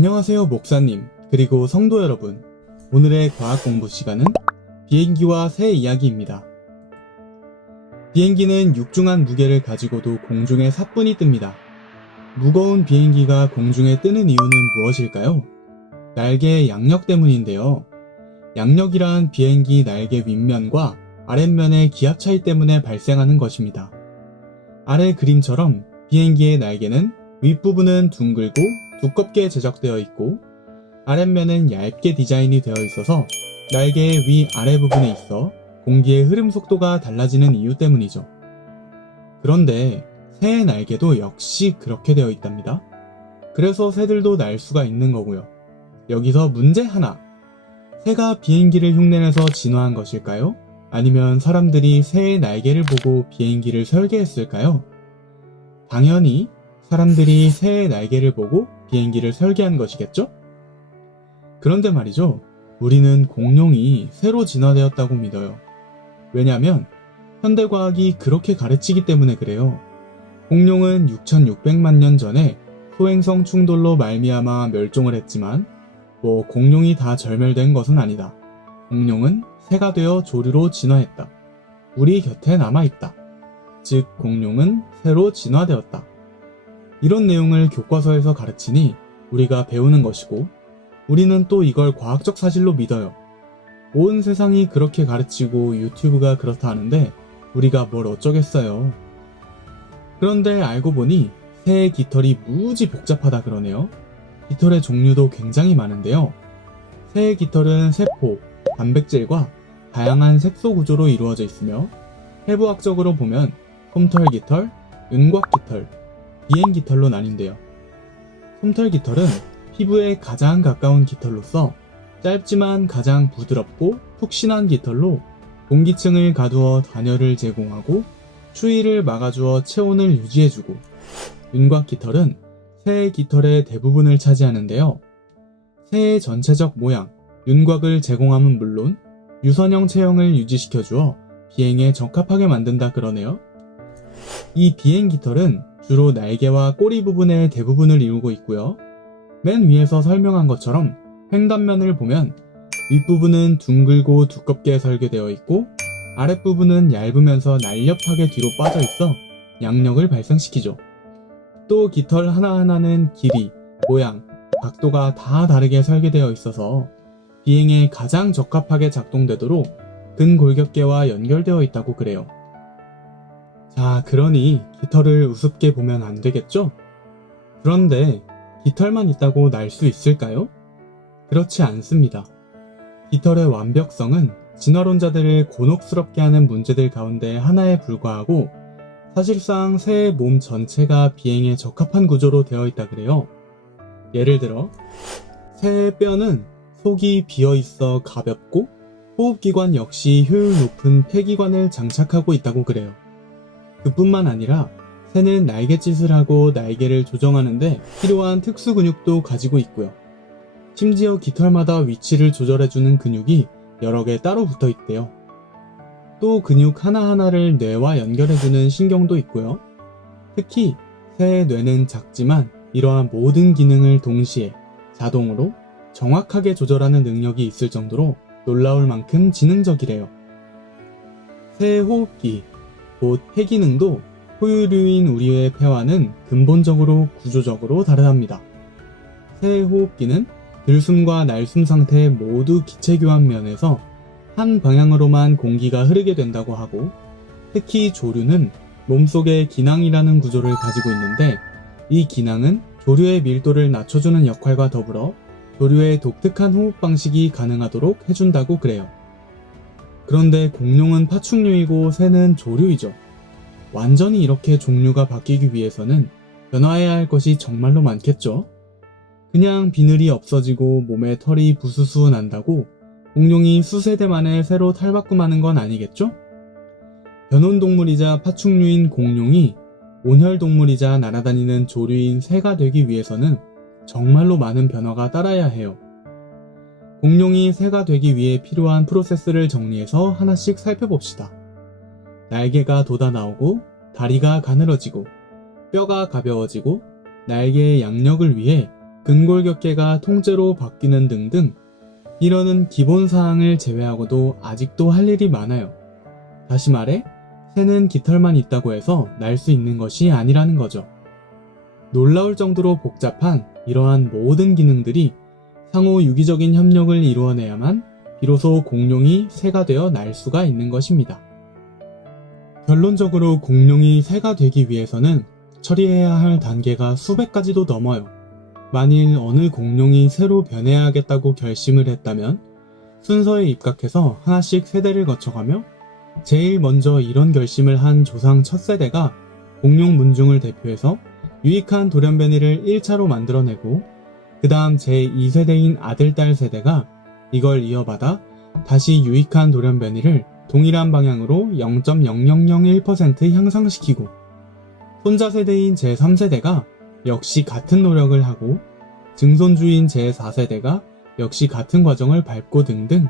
안녕하세요 목사님 그리고 성도 여러분. 오늘의 과학 공부 시간은 비행기와 새 이야기입니다. 비행기는 육중한 무게를 가지고도 공중에 사뿐히 뜹니다. 무거운 비행기가 공중에 뜨는 이유는 무엇일까요? 날개의 양력 때문인데요. 양력이란 비행기 날개 윗면과 아랫면의 기압 차이 때문에 발생하는 것입니다. 아래 그림처럼 비행기의 날개는 윗부분은 둥글고 두껍게 제작되어 있고 아랫면은 얇게 디자인이 되어 있어서 날개의 위아래 부분에 있어 공기의 흐름 속도가 달라지는 이유 때문이죠. 그런데 새의 날개도 역시 그렇게 되어 있답니다. 그래서 새들도 날 수가 있는 거고요. 여기서 문제 하나. 새가 비행기를 흉내내서 진화한 것일까요? 아니면 사람들이 새의 날개를 보고 비행기를 설계했을까요? 당연히 사람들이 새의 날개를 보고 비행기를 설계한 것이겠죠? 그런데 말이죠. 우리는 공룡이 새로 진화되었다고 믿어요. 왜냐하면 현대과학이 그렇게 가르치기 때문에 그래요. 공룡은 6,600만 년 전에 소행성 충돌로 말미암아 멸종을 했지만 공룡이 다 절멸된 것은 아니다. 공룡은 새가 되어 조류로 진화했다. 우리 곁에 남아있다. 즉 공룡은 새로 진화되었다. 이런 내용을 교과서에서 가르치니 우리가 배우는 것이고 우리는 또 이걸 과학적 사실로 믿어요. 온 세상이 그렇게 가르치고 유튜브가 그렇다 하는데 우리가 뭘 어쩌겠어요. 그런데 알고 보니 새의 깃털이 무지 복잡하다 그러네요. 깃털의 종류도 굉장히 많은데요. 새의 깃털은 세포, 단백질과 다양한 색소 구조로 이루어져 있으며 해부학적으로 보면 솜털 깃털, 윤곽 깃털, 비행 깃털로 나뉜대요. 솜털 깃털은 피부에 가장 가까운 깃털로서 짧지만 가장 부드럽고 푹신한 깃털로 공기층을 가두어 단열을 제공하고 추위를 막아주어 체온을 유지해주고, 윤곽 깃털은 새의 깃털의 대부분을 차지하는데요. 새의 전체적 모양, 윤곽을 제공함은 물론 유선형 체형을 유지시켜주어 비행에 적합하게 만든다 그러네요. 이 비행 깃털은 주로 날개와 꼬리 부분의 대부분을 이루고 있고요. 맨 위에서 설명한 것처럼 횡단면을 보면 윗부분은 둥글고 두껍게 설계되어 있고 아랫부분은 얇으면서 날렵하게 뒤로 빠져 있어 양력을 발생시키죠. 또 깃털 하나하나는 길이, 모양, 각도가 다 다르게 설계되어 있어서 비행에 가장 적합하게 작동되도록 근골격계와 연결되어 있다고 그래요. 자, 그러니 깃털을 우습게 보면 안 되겠죠? 그런데 깃털만 있다고 날 수 있을까요? 그렇지 않습니다. 깃털의 완벽성은 진화론자들을 곤혹스럽게 하는 문제들 가운데 하나에 불과하고 사실상 새의 몸 전체가 비행에 적합한 구조로 되어 있다 그래요. 예를 들어 새의 뼈는 속이 비어있어 가볍고 호흡기관 역시 효율 높은 폐기관을 장착하고 있다고 그래요. 그뿐만 아니라 새는 날갯짓을 하고 날개를 조정하는데 필요한 특수 근육도 가지고 있고요. 심지어 깃털마다 위치를 조절해주는 근육이 여러 개 따로 붙어 있대요. 또 근육 하나하나를 뇌와 연결해주는 신경도 있고요. 특히 새의 뇌는 작지만 이러한 모든 기능을 동시에 자동으로 정확하게 조절하는 능력이 있을 정도로 놀라울 만큼 지능적이래요. 새의 호흡기, 곧 폐 기능도 포유류인 우리의 폐와는 근본적으로 구조적으로 다르답니다. 새의 호흡기는 들숨과 날숨 상태 모두 기체 교환 면에서 한 방향으로만 공기가 흐르게 된다고 하고, 특히 조류는 몸속에 기낭이라는 구조를 가지고 있는데 이 기낭은 조류의 밀도를 낮춰주는 역할과 더불어 조류의 독특한 호흡 방식이 가능하도록 해준다고 그래요. 그런데 공룡은 파충류이고 새는 조류이죠. 완전히 이렇게 종류가 바뀌기 위해서는 변화해야 할 것이 정말로 많겠죠? 그냥 비늘이 없어지고 몸에 털이 부스스 난다고 공룡이 수세대 만에 새로 탈바꿈하는 건 아니겠죠? 변온동물이자 파충류인 공룡이 온혈동물이자 날아다니는 조류인 새가 되기 위해서는 정말로 많은 변화가 따라야 해요. 공룡이 새가 되기 위해 필요한 프로세스를 정리해서 하나씩 살펴봅시다. 날개가 돋아나오고 다리가 가늘어지고 뼈가 가벼워지고 날개의 양력을 위해 근골격계가 통째로 바뀌는 등등 이러는 기본 사항을 제외하고도 아직도 할 일이 많아요. 다시 말해 새는 깃털만 있다고 해서 날 수 있는 것이 아니라는 거죠. 놀라울 정도로 복잡한 이러한 모든 기능들이 상호 유기적인 협력을 이루어내야만 비로소 공룡이 새가 되어 날 수가 있는 것입니다. 결론적으로 공룡이 새가 되기 위해서는 처리해야 할 단계가 수백 가지도 넘어요. 만일 어느 공룡이 새로 변해야겠다고 결심을 했다면 순서에 입각해서 하나씩 세대를 거쳐가며 제일 먼저 이런 결심을 한 조상 첫 세대가 공룡 문중을 대표해서 유익한 돌연변이를 1차로 만들어내고 그 다음 제2세대인 아들딸 세대가 이걸 이어받아 다시 유익한 돌연변이를 동일한 방향으로 0.0001% 향상시키고 손자 세대인 제3세대가 역시 같은 노력을 하고 증손주인 제4세대가 역시 같은 과정을 밟고 등등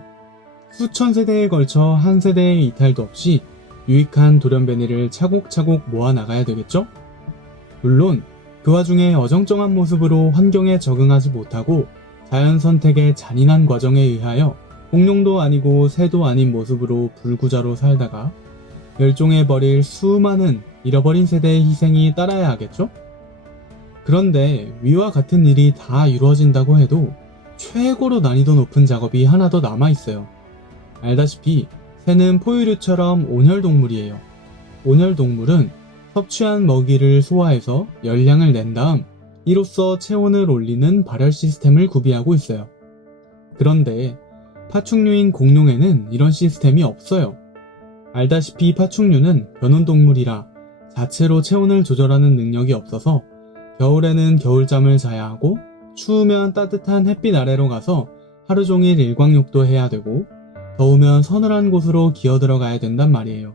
수천 세대에 걸쳐 한 세대의 이탈도 없이 유익한 돌연변이를 차곡차곡 모아나가야 되겠죠? 물론 그 와중에 어정쩡한 모습으로 환경에 적응하지 못하고 자연선택의 잔인한 과정에 의하여 공룡도 아니고 새도 아닌 모습으로 불구자로 살다가 멸종해버릴 수많은 잃어버린 세대의 희생이 따라야 하겠죠? 그런데 위와 같은 일이 다 이루어진다고 해도 최고로 난이도 높은 작업이 하나 더 남아있어요. 알다시피 새는 포유류처럼 온혈동물이에요. 온혈동물은 섭취한 먹이를 소화해서 열량을 낸 다음 이로써 체온을 올리는 발열 시스템을 구비하고 있어요. 그런데 파충류인 공룡에는 이런 시스템이 없어요. 알다시피 파충류는 변온동물이라 자체로 체온을 조절하는 능력이 없어서 겨울에는 겨울잠을 자야 하고 추우면 따뜻한 햇빛 아래로 가서 하루 종일 일광욕도 해야 되고 더우면 서늘한 곳으로 기어들어가야 된단 말이에요.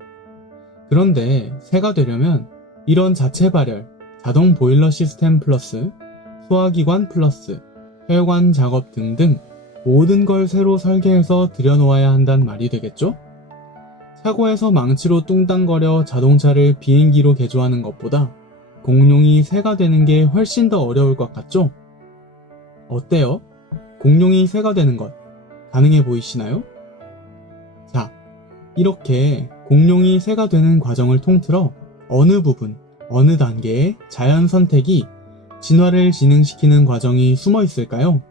그런데 새가 되려면 이런 자체 발열, 자동 보일러 시스템 플러스 소화기관 플러스 혈관 작업 등등 모든 걸 새로 설계해서 들여놓아야 한단 말이 되겠죠? 차고에서 망치로 뚱땅거려 자동차를 비행기로 개조하는 것보다 공룡이 새가 되는 게 훨씬 더 어려울 것 같죠? 어때요? 공룡이 새가 되는 것 가능해 보이시나요? 자, 이렇게 공룡이 새가 되는 과정을 통틀어 어느 부분, 어느 단계에 자연 선택이 진화를 진행시키는 과정이 숨어 있을까요?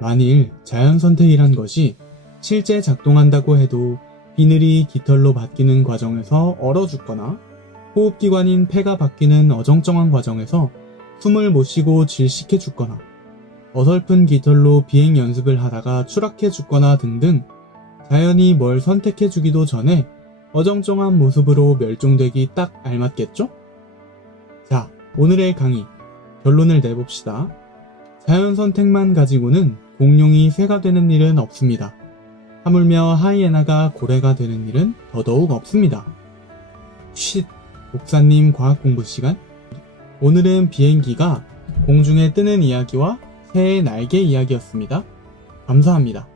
만일 자연 선택이란 것이 실제 작동한다고 해도 비늘이 깃털로 바뀌는 과정에서 얼어 죽거나 호흡기관인 폐가 바뀌는 어정쩡한 과정에서 숨을 못 쉬고 질식해 죽거나 어설픈 깃털로 비행 연습을 하다가 추락해 죽거나 등등 자연이 뭘 선택해 주기도 전에 어정쩡한 모습으로 멸종되기 딱 알맞겠죠? 자, 오늘의 강의 결론을 내봅시다. 자연 선택만 가지고는 공룡이 새가 되는 일은 없습니다. 하물며 하이에나가 고래가 되는 일은 더더욱 없습니다. 쉿! 목사님 과학 공부 시간? 오늘은 비행기가 공중에 뜨는 이야기와 새의 날개 이야기였습니다. 감사합니다.